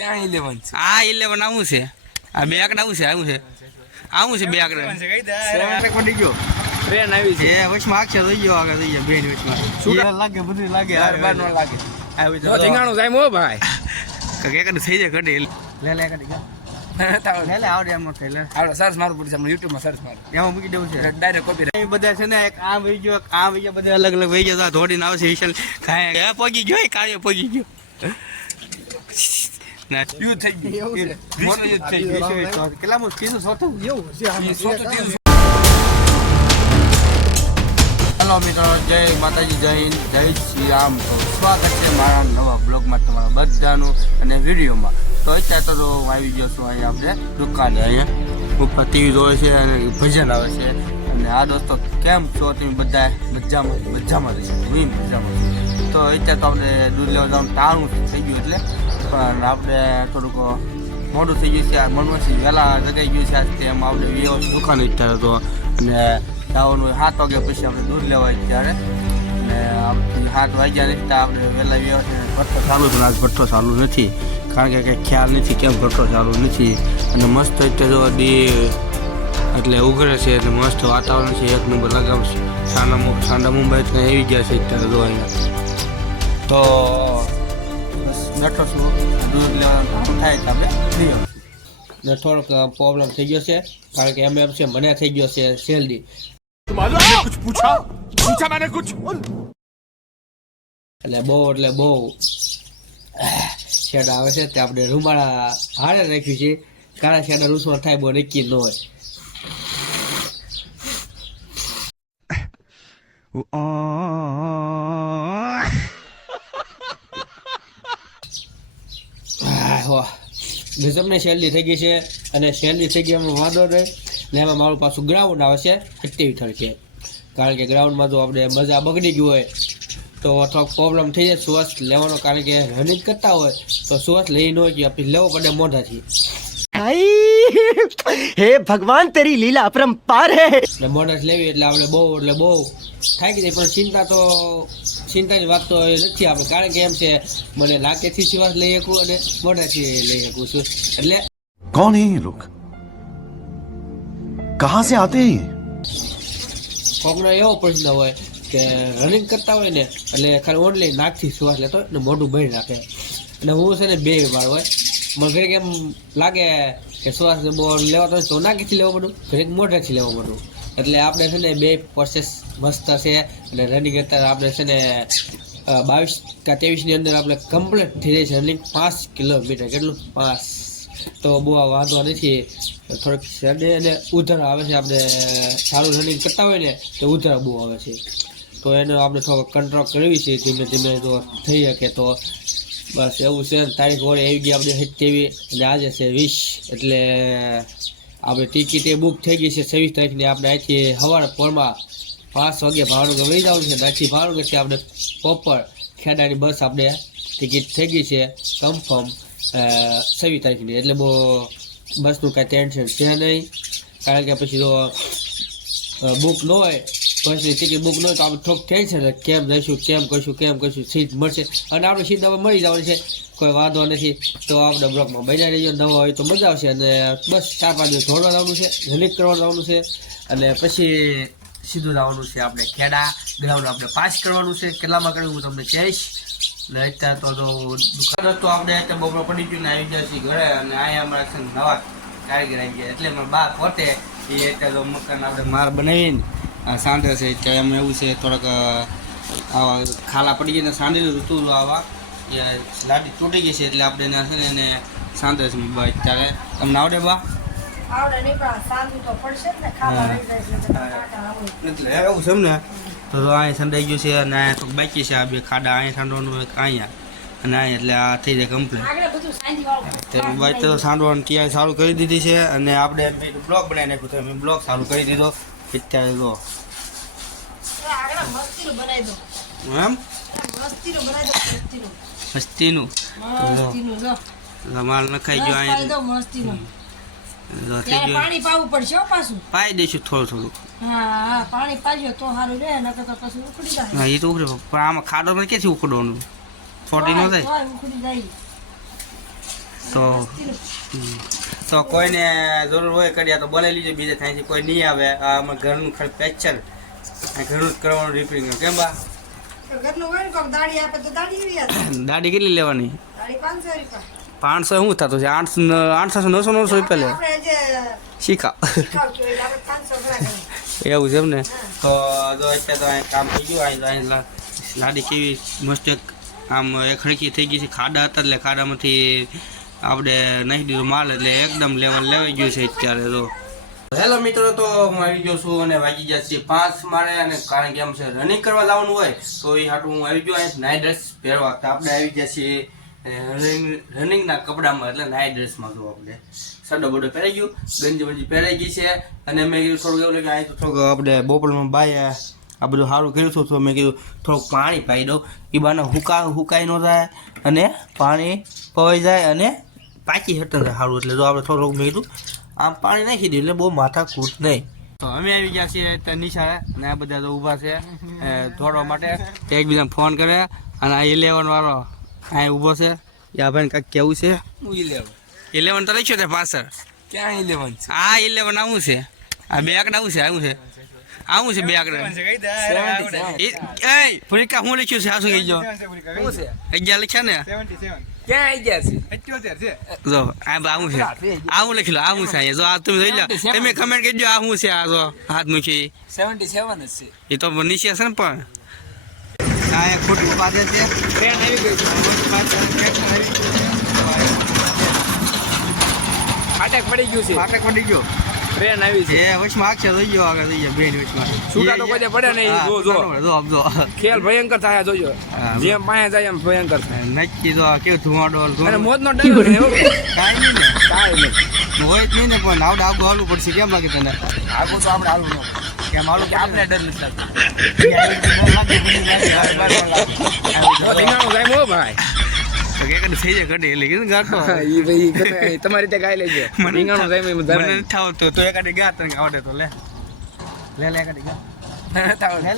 ક્યાં 11 છે? આ 11 આવું છે, આ બે આંકડા આવું છે બે આંકડા પડી ગયો ટ્રેન આવી છે વચમાં અક્ષર થઈ ગયો આગળ થઈ ગયો બેન વચમાં શું લાગે બધું લાગે બાર નો લાગે આવી તો ધીંગાણું જાય મો ભાઈ એકડું થઈ જાય ઘડી લે એકડી લે આવડે એમ થઈ લે આવડે સર્ચ મારવું પડશે આપણે YouTube માં સર્ચ મારું એમાં મૂકી દેવું છે ડાયરેક્ટ કોપી બધા છે ને એક આ વહી ગયો આ વહી ગયો બધા અલગ અલગ વહી ગયો ધોડીને આવશે વિશાલ ખાય પગી ગયો કાળિયો પગી ગયો ના યુ થઈ ગયું મોટો યુ થઈ ગયું કેટલા મો કીધું સોતું એવું હેલો મિત્રો જય માતાજી જય હિન્દ જય શ્રી રામ તો સ્વાગત છે મારા નવા બ્લોગમાં તમારા બધાનું અને વિડીયોમાં તો અત્યારે તો આવી ગયો છું અહીંયા આપણે દુકાને અહીંયા ઉપર ટીવી જોવે છે અને ભજન આવે છે અને આ દોસ્તો કેમ છો તમે બધા મજામાં રહેશો હું મજામાં તો અત્યારે તો આપણે દૂધ લેવા જવાનું ટાણું થઈ ગયું એટલે પણ આપણે થોડુંક મોડું થઈ ગયું છે આ મનવાસી વહેલા જગાઈ ગયું છે આજ તેમ આપણે દુકાને અત્યારે તો અને જવાનું 7 વાગ્યા પછી આપણે દૂધ લેવા ત્યારે અને 7 વાગ્યા નથી આપણે વહેલા વ્યવસ્થિત ભઠ્ઠો ચાલુ છે આજ ભઠ્ઠો ચાલુ નથી કારણ કે કંઈ ખ્યાલ નથી કેમ ભઠ્ઠો ચાલુ નથી અને મસ્ત અત્યારે જો એટલે ઉઘડે છે એટલે મસ્ત વાતાવરણ છે એક નંબર લગાવ સાંડા મુંબઈ આવી ગયા છે અત્યારે જો અહીંયા તો બસ બેઠો છું દૂધ લેવાનું થાય તો આપણે લઈ આવીશું ને થોડોક પ્રોબ્લેમ થઈ ગયો છે કારણ કે એમ છે મને થઈ ગયો છે શેરડી कुछ पूछा मैंने कुछ એટલે બહુ શેડા આવે છે તે આપણે રૂમાળા હારે રાખ્યું છે કાળા શેડા રૂસવા થાય બહુ નક્કી ન હોય ગજબને શેરડી થઈ ગઈ છે અને શેરડી થઈ ગઈ એમાં વાંધો નહીં ને એમાં મારું પાછું ગ્રાઉન્ડ આવે છે એક્ટિવિટી છે કારણ કે ગ્રાઉન્ડમાં જો આપણે મજા બગડી ગયું હોય તો થોડોક પ્રોબ્લેમ થઈ જાય શ્વાસ લેવાનો કારણ કે રનિંગ કરતા હોય તો શ્વાસ લઈ ન હોય કે આપણે લેવો પડે મોઢાથી हे भगवान तेरी लीला अपरंपार है એટલે મોઢાથી લેવી એટલે આપણે બહુ થાકી જાય પણ ચિંતાની વાત તો નથી આપણે કારણ કે એમ છે મને નાકેથી શ્વાસ લઈ શકું અને મોઢાથી લઈ શકું છું એટલે कौन है ये लोग कहाँ से आते हैं કોકનો એવો પ્રશ્ન હોય કે રનિંગ કરતા હોય ને એટલે ખાલી ઓનલી નાકથી શ્વાસ લેતો હોય ને મોઢું ભરી રાખે અને હું છે ને બે વાર હોય મને ઘરે એમ લાગે કે શ્વાસ લેવાતો હોય તો નાકથી લેવો પડું ઘરે મોઢાથી લેવો પડું એટલે આપણે છે ને બે પ્રોસેસ મસ્ત છે અને રનિંગ કરતા આપણે છે ને 22 કે 23 ની અંદર આપણે કમ્પ્લીટ થઈ જાય છે રનિંગ 5 કિલોમીટર કેટલું 5 તો બહુ વાંધો નથી થોડીક શરદી અને ઉધર આવે છે આપણે સારું રનિંગ કરતા હોય ને તો ઉધર બહુ આવે છે તો એને આપણે થોડોક કંટ્રોલ કરવી છે ધીમે ધીમે જો થઈ શકે તો બસ એવું છે તારીખ વડે આવી ગઈ આપણે 27 અને આજે છે 20 એટલે આપણે ટિકિટ એ બુક થઈ ગઈ છે 26 તારીખની આપણે અહીંથી સવારે પોરમાં 5 વાગે ભાવનગર વહી જવું છે ત્યાંથી ભાવનગરથી આપણે પ્રોપર ખેડાની બસ આપણે ટિકિટ થઈ ગઈ છે કન્ફર્મ 26 તારીખની એટલે બહુ બસનું કાંઈ ટેન્શન છે નહીં કારણ કે પછી જો બુક ન હોય બસની ટિકિટ બુક ન હોય તો આપણે થોડુંક ટેન્શન કેમ જઈશું કેમ કરશું સીટ મળશે અને આપણે સીટ હવે મળી જવાની છે કોઈ વાંધો નથી તો આપણે બ્લોકમાં બન્યા રહીએ નવા હોય તો મજા આવશે અને બસ 4-5 દિવસ દોડવા જવાનું છે રનિંગ કરવા જવાનું છે અને પછી સીધું જવાનું છે આપણે ખેડા ગ્રાઉન્ડ આપણે પાસ કરવાનું છે કેટલામાં કરવું હું તમને કહીશ ને અત્યારે તો દુકાન તો આપણે અત્યારે બપોર પડી ગયું ને આવી ગયા છીએ ઘરે અને અહીંયા અમારા છે નવા કારીગર આવી ગયા એટલે મારા બા પોતે એ અત્યારે તો મકાન આપણે માર બનાવીને સાંધે છે એટલે એમ એવું છે થોડાક આવા ખાલા પડી ગયા ને સાંધેલું ઋતુ આવા એ લાડી તૂટી ગઈ છે એટલે આપણે એના છે ને એને સાંધે છે બા અત્યારે તમને આવડે બા આવડે નહીં પણ સાંધું તો પડશે જ ને ખાવા રહી જાય એટલે એવું છે ને તો અહીંયા સંડાઈ ગયું છે અને અહીંયા તો બાકી છે આ બે ખાડા અહીંયા સાંડવાનું હોય અહીંયા અને અહીંયા એટલે આ થઈ જાય કમ્પ્લીટ આગળ બધું સાંધી વાળું તે બાઈ તો સાંડવાનું તૈયારી ચાલુ કરી દીધી છે અને આપણે બ્લોગ બનાવી નાખ્યું તો અમે બ્લોગ ચાલુ કરી દીધો અત્યારે જો આગળ મસ્તીનું બનાવી દો એમ મસ્તીનું બનાવી દો મસ્તીનું જો માલ નખાઈ ગયો પાઈ દો અહીંયા મસ્તીનું થઈ ત્યારે ગયું પાણી પાવું પડશે હો પાછું પાઈ દઈશું થોડું હા પાણી પાજો તો સારું રહે નકર તો પછી ઉખડી જાય હા એ તો ઉખડે પણ આમાં ખાડો ક્યાંથી ઉખડવાનું છોટી ન થાય તોય ઉખડી જાય તો કોઈને જરૂર હોય કર્યા તો બોલાવી લીજો, બીજે થાય કોઈ નહીં આવે. આ અમારે ઘરનું ખાલી પેચર ઘરનું જ કરવાનું રિપેરિંગ. કેમ બા ઘરનું હોય ને કોક દાડી આપે તો દાડી એવી હતી. દાઢી કેટલી લેવાની? દાડી 500 રૂપિયા. 500 શું થતું છે? 800 900 રૂપિયા લે આપણે જે શીખા શીખાવ કે આપણે 500 ભરાય. એવું છે એમ ને. તો જો અત્યારે તો અહીં કામ થઈ ગયું. અહીં લાડી કેવી મસ્ત આમ એક ખડકી થઈ ગઈ છે. ખાડા હતા એટલે ખાડામાંથી આપણે નાખી દીધું માલ, એટલે એકદમ લેવાઈ ગયું છે અત્યારે. તો હેલો મિત્રો, તો હું આવી ગયો છું અને વાગી ગયા છે 5 મારે. અને કારણ કે એમ છે રનિંગ કરવા જવાનું હોય તો એ હાટું હું આવી ગયો અહીં નાઇટ ડ્રેસ પહેરવા. તો આપણે આવી ગયા છીએ રનિંગના કપડામાં, એટલે નાઇટ ડ્રેસમાં. જો આપણે સડો બડો પહેરાઈ ગયું, ગંજી વંજી પહેરાઈ ગઈ છે. અને મેં કીધું થોડુંક એવું લાગે અહીં તો થોડુંક આપણે બપોરમાં બાય આ બધું સારું કર્યું હતું. તો મેં કીધું થોડુંક પાણી પાઈ દઉં, એ બાને હુકાઈ ન જાય અને પાણી પવાઈ જાય અને પાકી હટન જાય સારું. એટલે જો આપણે થોડુંક મેં કીધું આમ પાણી નાખી દીધું એટલે બહુ માથા કૂટ નહીં. તો અમે આવી ગયા છીએ નિશાળે ને આ બધા તો ઊભા છે દોડવા માટે. એકબીજાને ફોન કરે અને આ 11 વાળો અહીં ઊભો છે. યા ભાઈ કાંઈક કેવું છે? 11 તો લખ્યો છે પાછળ. ક્યાં 11 છે? આ 11 આવું છે. આ બે આંકડા આવું છે. આવું છે બે આંકડા. ફરીકા હું લખ્યું છે? આ શું કહી ગયો? 11 લખ્યા ને? ક્યાં 11 છે? જો આવું છે. આવું લખી લો. આવું છે અહીંયા. જો આ તમે જોઈ લો, તમે કમેન્ટ કરજો આ શું છે. આ જો હાથ મૂકી 77 જ છે. એ તો નીચે હશે ને. પણ આ એક ખોટું પાછળ છે. ટ્રેન આવી ગઈ છે. ફાટક પડી ગયું છે. ફાટક પડી ગયો. ટ્રેન આવી છે. એ વચમાં આખશે જોઈ ગયો. આગળ જોઈ ગયો બેન વચમાં. છૂટા તો કોઈ પડે નહીં. જો ખેલ ભયંકર થાય. જોજો જેમ પાસે જાય એમ ભયંકર થાય. નક્કી જો કેવું ધુમાડો અને મોતનો ડર છે. કાંઈ નહીં ને. કાંઈ નહીં. હોય જ નહીં ને. પણ આવડે આગું હાલવું પડશે. કેમ લાગે તને? આગળ તો આપણે હાલવું ન કેમ હાલું કે આપણે ડર નથી લાગતો. લાગે? રીંગણાનું જાય મો ભાઈ. તો કે કદી થઈ જાય કડે એટલે કીધું ગાતો. ઈ ભાઈ તમારી રીતે ગાઈ લેજો. રીંગણાનું જાય મને નથી આવતો તો એકાડી ગા તને આવડે તો લે એકાડી ગા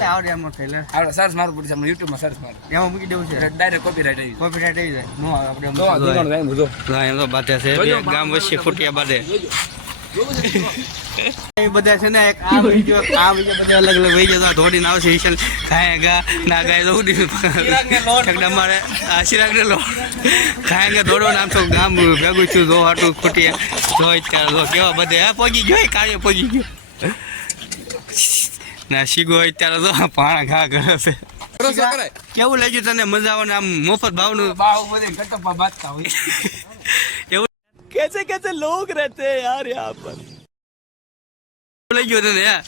લે આવડે એમ થઈ લે. આપણે સર્ચ મારવું પડશે. આપણે યુટ્યુબમાં સર્ચ માર. એમાં મૂકી દેવું છે. ડાયરેક્ટ કોપીરાઈટ આવી જાય. કોપીરાઈટ આવી જાય. નો આવે આપણે તો રીંગણાનું જાય બધો. એમ તો બાધે છે. ગામ વચ્ચે ફૂટિયા બાધે. એ બધા છે ને એક આ વિડિયો બધા અલગ અલગ વહી જતો. ધોડીને આવશે વિશાલ ખાયેગા ના ગાય તો ઠકડા મારે આ ચિરાગ ને લો ખાયેગા દોડો નામ તો ગામ ભેગું છું. જો હાટું ખૂટીએ જો અત્યારે જો કેવા બધે હા પગી ગયો. કાર્ય પગી ગયો ના શીગો અત્યારે જો પાણા ઘા કરે છે. કેવું લાગ્યું તને? મજા આવે ને આમ મફત ભાવનું બાવ બધે કટપ્પા બાંધતા હોય. એવું कैसे कैसे लोग रहते हैं यार यहाँ पर. લઈ ગયો તને યાર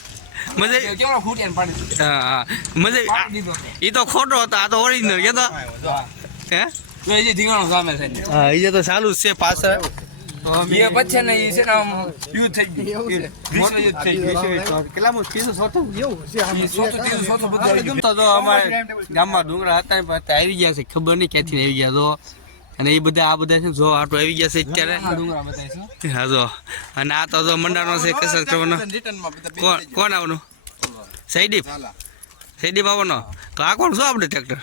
મજા કેવડો ફૂટીને પાડી હા મજા એ તો ખોટો હતો. આ તો ઓરિજિનલ કે તો હે એ જે રીંગણાનું સામે છે. હા એ તો ચાલુ જ છે પાછળ. એ પછી ને એ છે ને આમ યુદ્ધ થઈ ગયું. વિશ્વ યુદ્ધ થઈ ગયું. કેટલામું 300 એવું છે. 100 બધું આવી ગયું. તો અમારે ગામમાં ડુંગરા હતા ને પાછા આવી ગયા છે. ખબર નહીં ક્યાંથી આવી ગયા. તો અને એ બધા આ બધા છે જો આટો આવી ગયા છે અત્યારે. ડુંગરા બતાય છે. હા જો અને આ તો જો મંડાનો છે કસરત કરવાનો. કોણ આવવાનું? સૈદીપ આવવાનો. તો આ કોણ શું આપણે ટ્રેક્ટર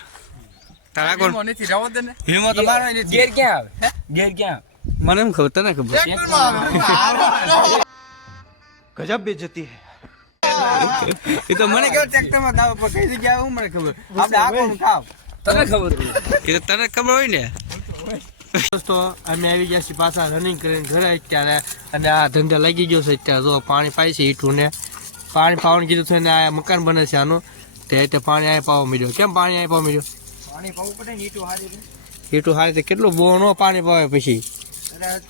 તારા કોણ? નથી રવા દે ને. વીમો તો મારો નથી. ગેર ક્યાં આવે? ગેર ક્યાં આવે? મને એમ ખબર તને ખબર गजब बेइज्जती है. એ તો મને કેવું ટ્રેક્ટરમાં દાવ પર કઈ જગ્યાએ હું મને ખબર. આપણે આ કોણ કામ તને ખબર એ તો તને ખબર હોય ને. દોસ્તો અમે આવી ગયા છીએ પાછા રનિંગ કરીને ઘરે અત્યારે. અને આ ધંધા લાગી ગયો છે અત્યારે. જો પાણી પાય છે ઈઠું ને પાણી પાવાનું કીધું છે ને આ મકાન બને છે આનું. તે પાણી અહીં પાવા મળ્યો. કેમ પાણી અહીં પાવા મળ્યો? પાણી પાવું પડે ને. ઈટું હારી ઈઠું હારી તો કેટલું બહુ નો પાણી પાવે પછી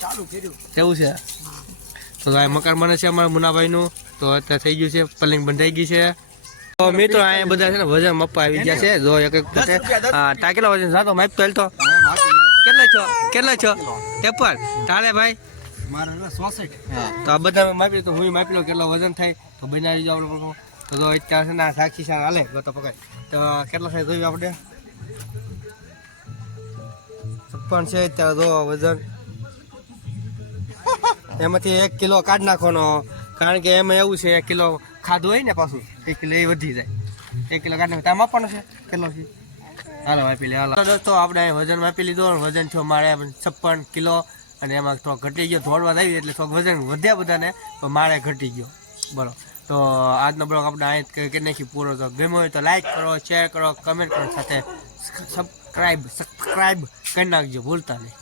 ચાલુ કર્યું. એવું છે. તો આ મકાન બને છે અમારા મુનાભાઈનું. તો અત્યારે થઈ ગયું છે. પલિંગ બંધાઈ ગઈ છે. તો મિત્રો અહીંયા બધા છે ને વજન મપ્પા આવી ગયા છે. જો એક પોતે હા તા કેટલો વજન સાતો માપ તો તો કેટલો છો પેપર તારે ભાઈ મારે 66. તો આ બધા માપી તો હું માપી લો કેટલો વજન થાય તો બનાવી જાવ. તો અત્યારે છે ને સાક્ષી સાર હાલે ગતો પકડ. તો કેટલો થાય જોયું આપણે 56 છે અત્યારે. જો વજન એમાંથી 1 કિલો કાઢ નાખવાનો. કારણ કે એમાં એવું છે 1 કિલો ખાધું હોય ને પાછું 1 કિલો એ વધી જાય. 1 કિલો કાઢ નાખો. ત્યાં માપવાનો છે કેટલો છે? હાલો માપી લે. હાલો દોસ્તો આપણે વજન માપી લીધો. વજન થયો મારે 56 કિલો અને એમાં થોડો ઘટી ગયો, દોડવા આવી એટલે થોડુંક વજન વધ્યા બધાને, તો મારે ઘટી ગયો. બોલો, તો આજનો બ્લોગ આપણે અહીં કરી નાખી પૂરો. તો ગમ્યો હોય તો લાઈક કરો, શેર કરો, કમેન્ટ કરો, સાથે સબસ્ક્રાઈબ કરી નાખજો, ભૂલતા નહીં.